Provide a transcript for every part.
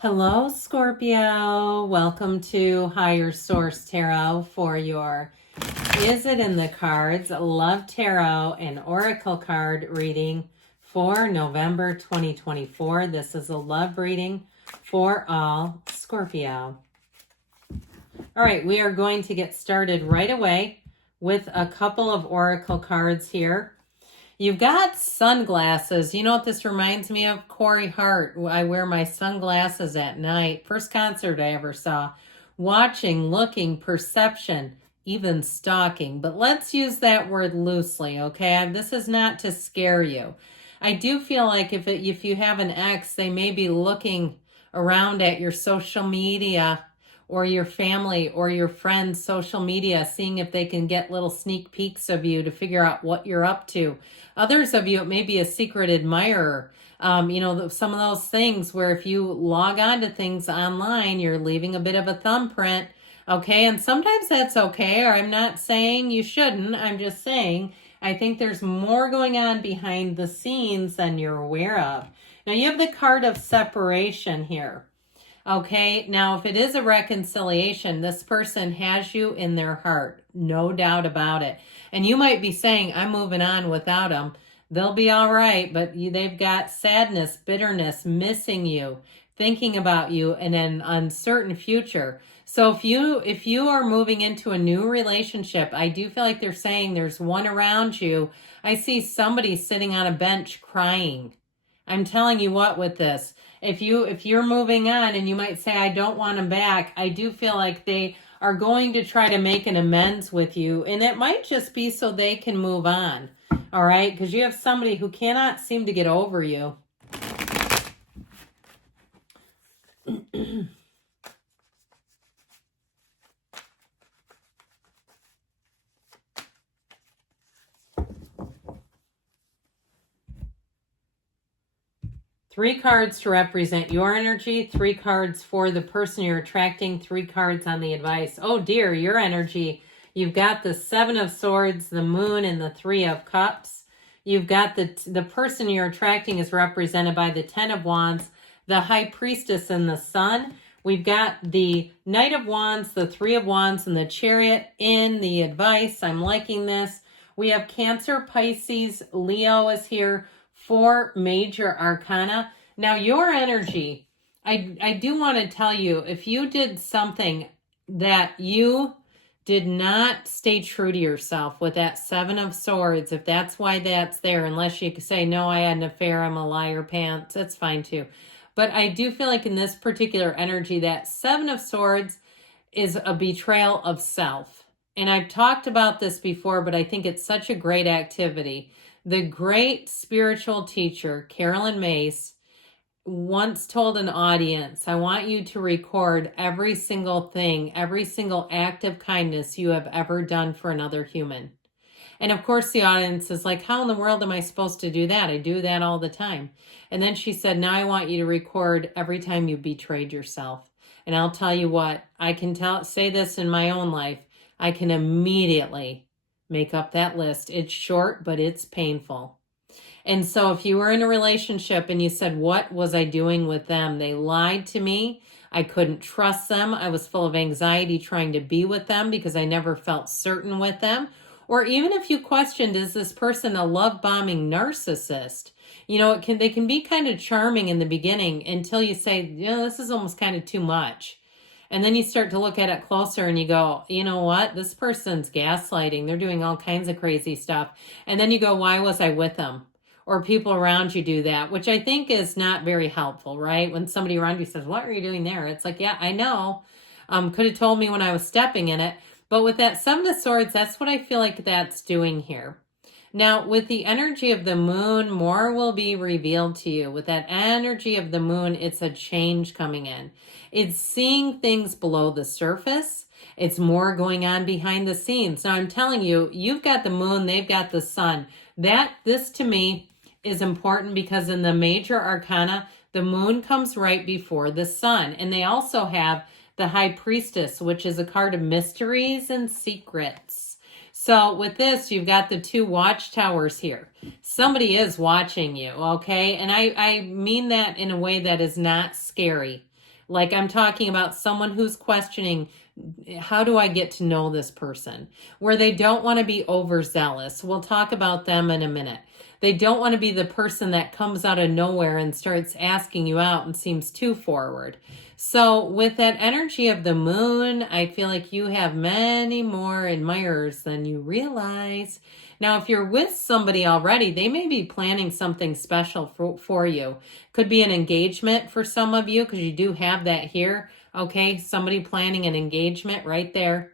Hello, Scorpio. Welcome to Higher Source Tarot for your Is It in the Cards Love Tarot and Oracle card reading for November 2024. This is a love reading for all Scorpio. All right, we are going to get started right away with a couple of Oracle cards here. You've got sunglasses. You know what this reminds me of? Corey Hart. I wear my sunglasses at night. First concert I ever saw. Watching, looking, perception, even stalking. But let's use that word loosely, okay? This is not to scare you. I do feel like if you have an ex, they may be looking around at your social media or your family or your friends' social media, seeing if they can get little sneak peeks of you to figure out what you're up to. Others of you, it may be a secret admirer. Some of those things where if you log on to things online, you're leaving a bit of a thumbprint, okay? And sometimes that's okay, or I'm not saying you shouldn't. I'm just saying I think there's more going on behind the scenes than you're aware of. Now, you have the card of separation here. Okay, now if it is a reconciliation, this person has you in their heart, no doubt about it. And you might be saying, I'm moving on without them. They'll be all right, but they've got sadness, bitterness, missing you, thinking about you in an uncertain future. So if you are moving into a new relationship, I do feel like they're saying there's one around you. I see somebody sitting on a bench crying. I'm telling you what with this. If you're moving on and you might say, I don't want them back, I do feel like they are going to try to make an amends with you. And it might just be so they can move on. All right? Because you have somebody who cannot seem to get over you. Three cards to represent your energy, 3 cards for the person you're attracting, 3 cards on the advice. Oh dear, your energy. You've got the 7 of Swords, the Moon, and the 3 of Cups. You've got the person you're attracting is represented by the 10 of Wands, the High Priestess, and the Sun. We've got the Knight of Wands, the 3 of Wands, and the Chariot in the advice. I'm liking this. We have Cancer, Pisces, Leo is here. 4 major arcana. Now your energy, I do want to tell you, if you did something that you did not stay true to yourself with that 7 of Swords, if that's why that's there, unless you could say, no, I had an affair, I'm a liar pants, that's fine too. But I do feel like in this particular energy, that 7 of Swords is a betrayal of self. And I've talked about this before, but I think it's such a great activity. The great spiritual teacher, Carolyn Mace, once told an audience, I want you to record every single thing, every single act of kindness you have ever done for another human. And of course, the audience is like, how in the world am I supposed to do that? I do that all the time. And then she said, now I want you to record every time you betrayed yourself. And I'll tell you what, I can say this in my own life. I can immediately make up that list. It's short, but it's painful. And so if you were in a relationship and you said, what was I doing with them? They lied to me. I couldn't trust them. I was full of anxiety trying to be with them because I never felt certain with them. Or even if you questioned, is this person a love-bombing narcissist? You know, they can be kind of charming in the beginning until you say, this is almost kind of too much. And then you start to look at it closer and you go, you know what? This person's gaslighting. They're doing all kinds of crazy stuff. And then you go, why was I with them? Or people around you do that, which I think is not very helpful, right? When somebody around you says, what are you doing there? It's like, yeah, I know. Could have told me when I was stepping in it. But with that 7 of Swords, that's what I feel like that's doing here. Now, with the energy of the moon, more will be revealed to you. With that energy of the moon, it's a change coming in. It's seeing things below the surface. It's more going on behind the scenes. Now, I'm telling you, you've got the moon, they've got the sun. This to me is important because in the major arcana, the moon comes right before the sun. And they also have the High Priestess, which is a card of mysteries and secrets. So with this, you've got the 2 watchtowers here. Somebody is watching you, okay? And I mean that in a way that is not scary. Like I'm talking about someone who's questioning, how do I get to know this person? Where they don't want to be overzealous. We'll talk about them in a minute. They don't want to be the person that comes out of nowhere and starts asking you out and seems too forward. So with that energy of the moon, I feel like you have many more admirers than you realize. Now, if you're with somebody already, they may be planning something special for you. Could be an engagement for some of you, because you do have that here. Okay, somebody planning an engagement right there.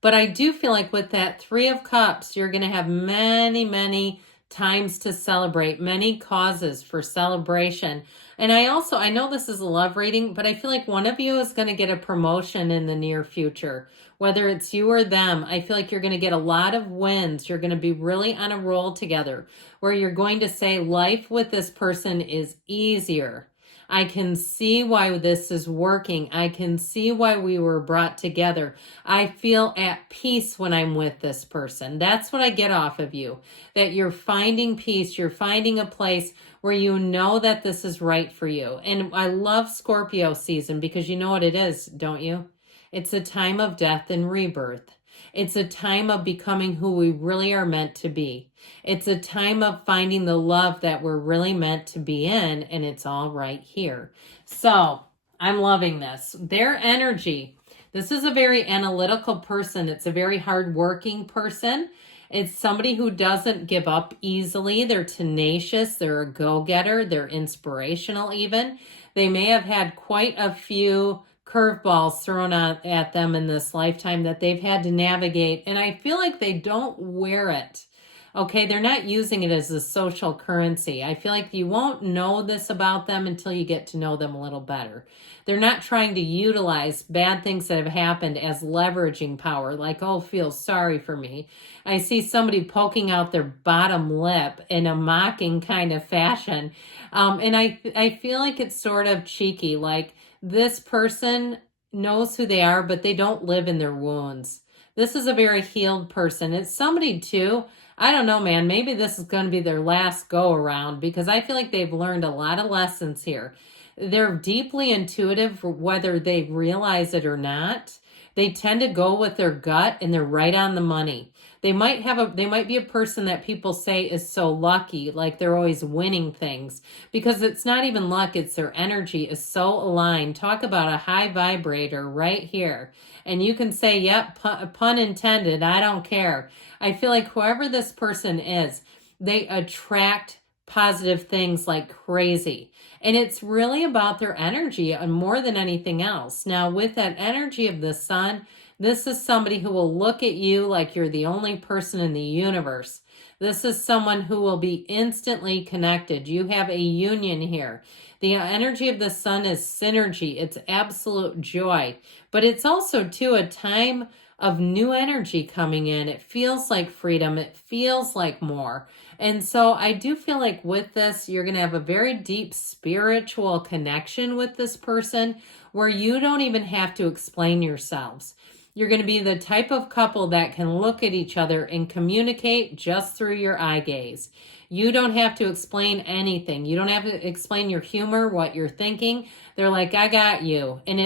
But I do feel like with that Three of Cups, you're going to have many, many times to celebrate, many causes for celebration. And I know this is a love reading, but I feel like one of you is going to get a promotion in the near future, whether it's you or them. I feel like you're going to get a lot of wins. You're going to be really on a roll together, where you're going to say life with this person is easier. I can see why this is working. I can see why we were brought together. I feel at peace when I'm with this person. That's what I get off of you, that you're finding peace. You're finding a place where you know that this is right for you. And I love Scorpio season, because you know what it is, don't you? It's a time of death and rebirth. It's a time of becoming who we really are meant to be. It's a time of finding the love that we're really meant to be in, and it's all right here. So I'm loving this. Their energy. This is a very analytical person. It's a very hardworking person. It's somebody who doesn't give up easily. They're tenacious. They're a go-getter. They're inspirational even. They may have had quite a few curveballs thrown at them in this lifetime that they've had to navigate. And I feel like they don't wear it. Okay, they're not using it as a social currency. I feel like you won't know this about them until you get to know them a little better. They're not trying to utilize bad things that have happened as leveraging power, like, oh, feel sorry for me. I see somebody poking out their bottom lip in a mocking kind of fashion. And I feel like it's sort of cheeky, like this person knows who they are, but they don't live in their wounds. This is a very healed person. It's somebody too, I don't know, man, maybe this is going to be their last go around, because I feel like they've learned a lot of lessons here. They're deeply intuitive, whether they realize it or not. They tend to go with their gut, and they're right on the money. They might be a person that people say is so lucky, like they're always winning things, because it's not even luck, it's their energy is so aligned. Talk about a high vibrator right here. And you can say, yep, pun intended, I don't care. I feel like whoever this person is, they attract positive things like crazy. And it's really about their energy and more than anything else. Now, with that energy of the sun, this is somebody who will look at you like you're the only person in the universe. This is someone who will be instantly connected. You have a union here. The energy of the sun is synergy. It's absolute joy. But it's also, too, a time of new energy coming in. It feels like freedom. It feels like more. And so I do feel like with this, you're going to have a very deep spiritual connection with this person, where you don't even have to explain yourselves. You're going to be the type of couple that can look at each other and communicate just through your eye gaze. You don't have to explain anything. You don't have to explain your humor, what you're thinking. They're like, I got you. And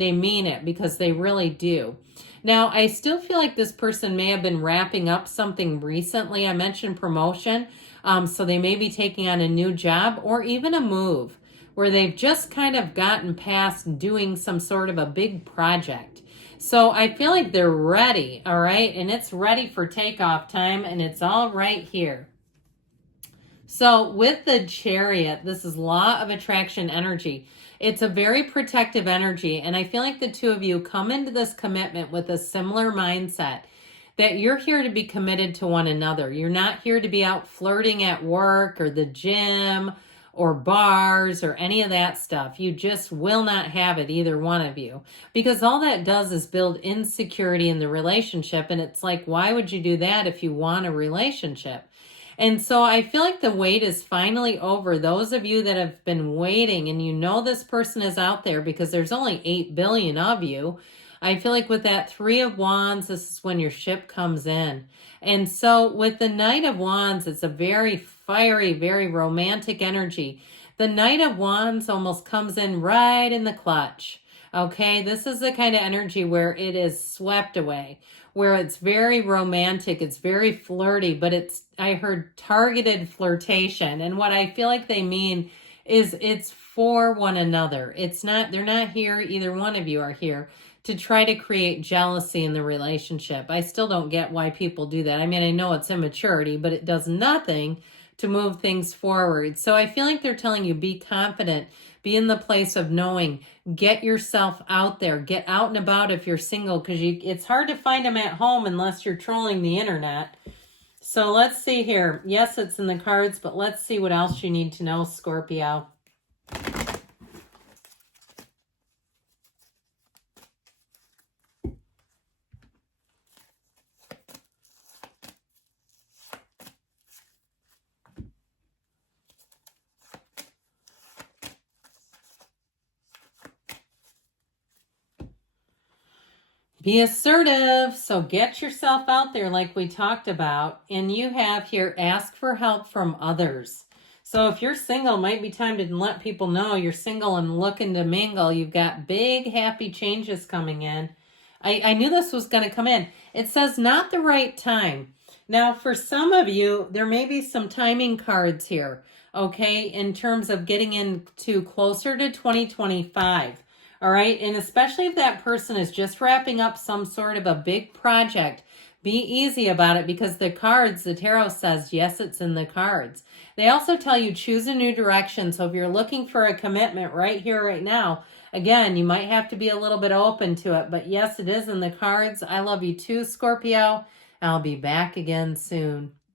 they mean it, because they really do. Now, I still feel like this person may have been wrapping up something recently. I mentioned promotion. So they may be taking on a new job, or even a move, where they've just kind of gotten past doing some sort of a big project. So I feel like they're ready, all right? And it's ready for takeoff time, and it's all right here. So with the Chariot, this is law of attraction energy. It's a very protective energy, and I feel like the two of you come into this commitment with a similar mindset, that you're here to be committed to one another. You're not here to be out flirting at work or the gym or bars or any of that stuff. You just will not have it, either one of you, because all that does is build insecurity in the relationship. And it's like, why would you do that if you want a relationship? And so I feel like the wait is finally over. Those of you that have been waiting, and you know this person is out there, because there's only 8 billion of you. I feel like with that Three of Wands, this is when your ship comes in. And so with the Knight of Wands, it's a very fiery, very romantic energy. The Knight of Wands almost comes in right in the clutch. Okay, this is the kind of energy where it is swept away, where it's very romantic, it's very flirty, but I heard targeted flirtation. And what I feel like they mean is it's for one another. It's not, they're not here, either one of you are here to try to create jealousy in the relationship. I still don't get why people do that. I mean, I know it's immaturity, but it does nothing to move things forward. So I feel like they're telling you, be confident, be in the place of knowing, get yourself out there, get out and about if you're single, because it's hard to find them at home unless you're trolling the internet. So let's see here. Yes, it's in the cards, but let's see what else you need to know, Scorpio. Be assertive. So get yourself out there like we talked about. And you have here, ask for help from others. So if you're single, it might be time to let people know you're single and looking to mingle. You've got big, happy changes coming in. I knew this was going to come in. It says not the right time. Now, for some of you, there may be some timing cards here, okay, in terms of getting into closer to 2025. All right. And especially if that person is just wrapping up some sort of a big project, be easy about it, because the cards, the tarot says, yes, it's in the cards. They also tell you choose a new direction. So if you're looking for a commitment right here, right now, again, you might have to be a little bit open to it. But yes, it is in the cards. I love you too, Scorpio. I'll be back again soon.